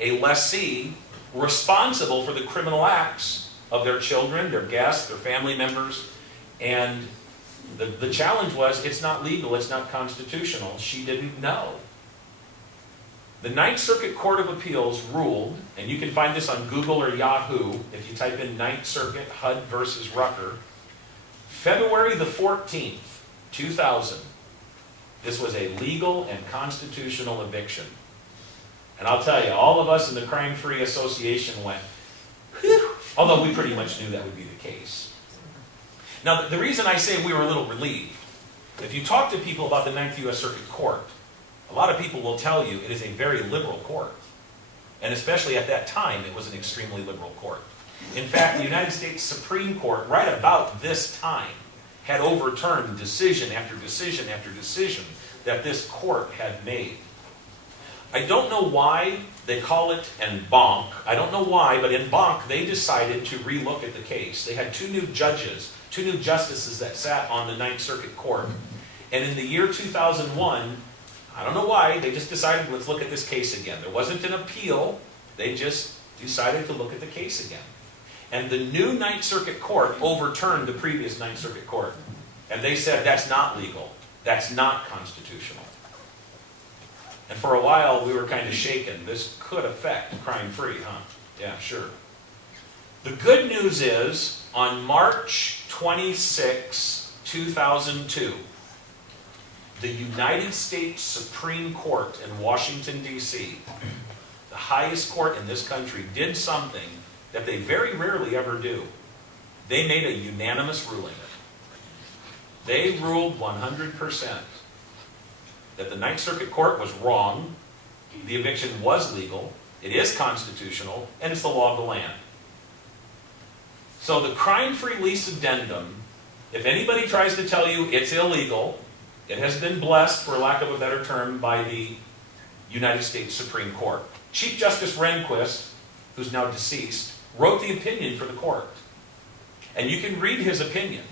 a lessee responsible for the criminal acts of their children, their guests, their family members. And the challenge was, it's not legal, it's not constitutional. She didn't know. The Ninth Circuit Court of Appeals ruled, and you can find this on Google or Yahoo if you type in Ninth Circuit HUD versus Rucker, February the 14th, 2000. This was a legal and constitutional eviction. And I'll tell you, all of us in the Crime Free Association went, whew, although we pretty much knew that would be the case. Now, the reason I say we were a little relieved, if you talk to people about the Ninth U.S. Circuit Court, a lot of people will tell you it is a very liberal court. And especially at that time, it was an extremely liberal court. In fact, the United States Supreme Court, right about this time, had overturned decision after decision after decision that this court had made. I don't know why they call it en banc. I don't know why, but en banc, they decided to relook at the case. They had two new judges, two new justices that sat on the Ninth Circuit Court. And in the year 2001, I don't know why, they just decided, let's look at this case again. There wasn't an appeal. They just decided to look at the case again. And the new Ninth Circuit Court overturned the previous Ninth Circuit Court. And they said, that's not legal. That's not constitutional. And for a while, we were kind of shaken. This could affect Crime Free, huh? Yeah, sure. The good news is, on March 26, 2002, the United States Supreme Court in Washington, D.C., the highest court in this country, did something that they very rarely ever do. They made a unanimous ruling. They ruled 100% that the Ninth Circuit Court was wrong, the eviction was legal, it is constitutional, and it's the law of the land. So the crime-free lease addendum, if anybody tries to tell you it's illegal, it has been blessed, for lack of a better term, by the United States Supreme Court. Chief Justice Rehnquist, who's now deceased, wrote the opinion for the court. And you can read his opinion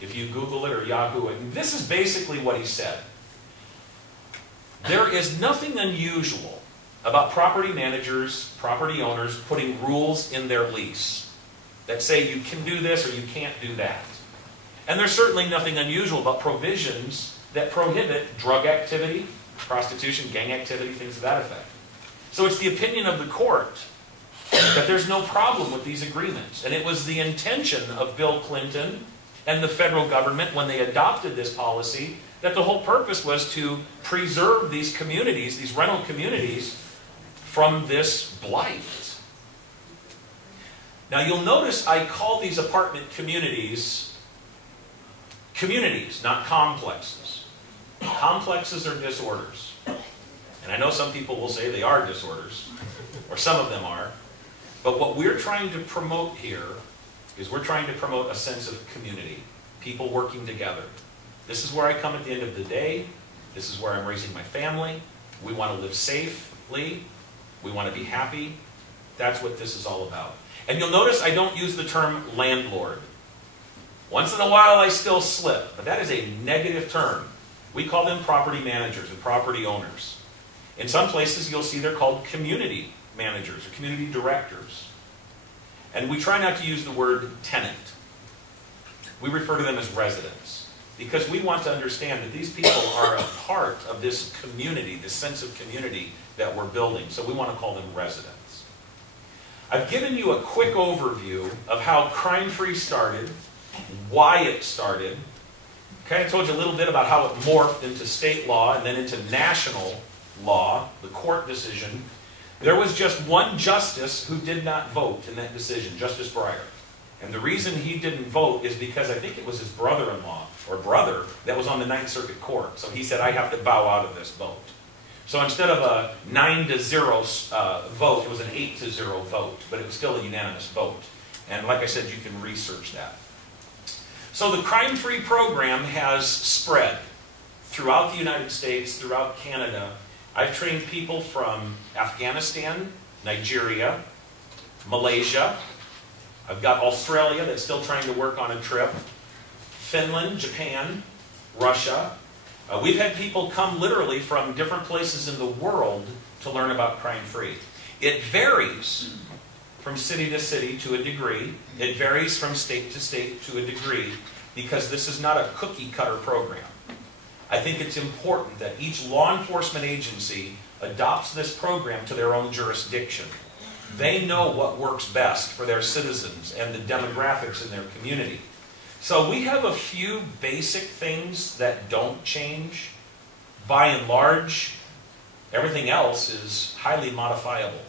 if you Google it or Yahoo it. And this is basically what he said. There is nothing unusual about property managers, property owners, putting rules in their lease that say you can do this or you can't do that. And there's certainly nothing unusual about provisions that prohibit drug activity, prostitution, gang activity, things of that effect. So it's the opinion of the court that there's no problem with these agreements. And it was the intention of Bill Clinton and the federal government when they adopted this policy that the whole purpose was to preserve these communities, these rental communities, from this blight. Now you'll notice I call these apartment communities communities, not complexes. Complexes are disorders. And I know some people will say they are disorders, or some of them are. But what we're trying to promote here is we're trying to promote a sense of community, people working together. This is where I come at the end of the day. This is where I'm raising my family. We want to live safely. We want to be happy. That's what this is all about. And you'll notice I don't use the term landlord. Once in a while I still slip, but that is a negative term. We call them property managers and property owners. In some places you'll see they're called community managers or community directors. And we try not to use the word tenant. We refer to them as residents, because we want to understand that these people are a part of this community, this sense of community that we're building. So we want to call them residents. I've given you a quick overview of how Crime Free started, why it started. Okay, I told you a little bit about how it morphed into state law and then into national law, the court decision. There was just one justice who did not vote in that decision, Justice Breyer. And the reason he didn't vote is because I think it was his brother-in-law or brother that was on the Ninth Circuit Court. So he said, I have to bow out of this vote. So instead of a 9-0 vote, it was an 8-0 vote, but it was still a unanimous vote. And like I said, you can research that. So the Crime Free program has spread throughout the United States, throughout Canada. I've trained people from Afghanistan, Nigeria, Malaysia. I've got Australia that's still trying to work on a trip. Finland, Japan, Russia. We've had people come literally from different places in the world to learn about crime-free. It varies from city to city to a degree. It varies from state to state to a degree, because this is not a cookie-cutter program. I think it's important that each law enforcement agency adopts this program to their own jurisdiction. They know what works best for their citizens and the demographics in their community. So we have a few basic things that don't change. By and large, everything else is highly modifiable.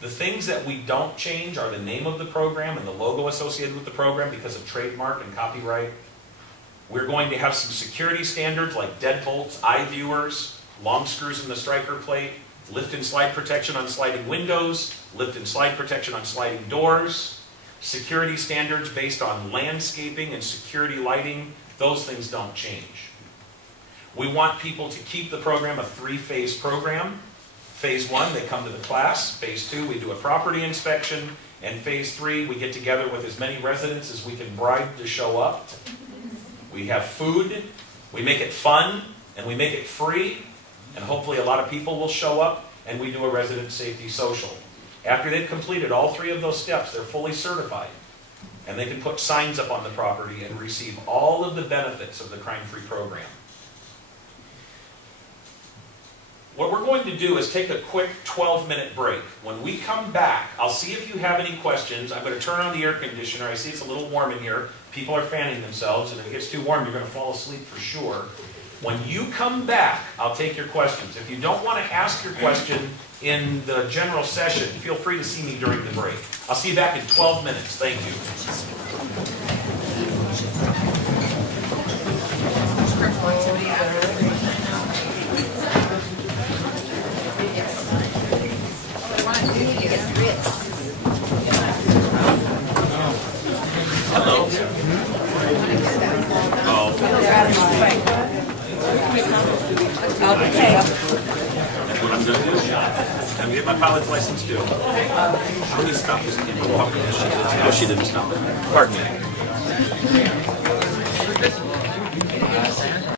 The things that we don't change are the name of the program and the logo associated with the program because of trademark and copyright. We're going to have some security standards like deadbolts, eye viewers, long screws in the striker plate, lift and slide protection on sliding windows, lift and slide protection on sliding doors, security standards based on landscaping and security lighting. Those things don't change. We want people to keep the program a three-phase program. Phase 1, they come to the class. Phase 2, we do a property inspection. And Phase 3, we get together with as many residents as we can bribe to show up. We have food, we make it fun, and we make it free. And hopefully a lot of people will show up, and we do a resident safety social. After they've completed all 3 of those steps, they're fully certified. And they can put signs up on the property and receive all of the benefits of the crime-free program. What we're going to do is take a quick 12-minute break. When we come back, I'll see if you have any questions. I'm going to turn on the air conditioner. I see it's a little warm in here. People are fanning themselves, and if it gets too warm, you're going to fall asleep for sure. When you come back, I'll take your questions. If you don't want to ask your question in the general session, feel free to see me during the break. I'll see you back in 12 minutes. Thank you. Hello. Oh. Okay. That's what I'm going to do. I'm going to get my pilot's license too. How many stops does Kim walk? Oh, she didn't stop. Pardon me.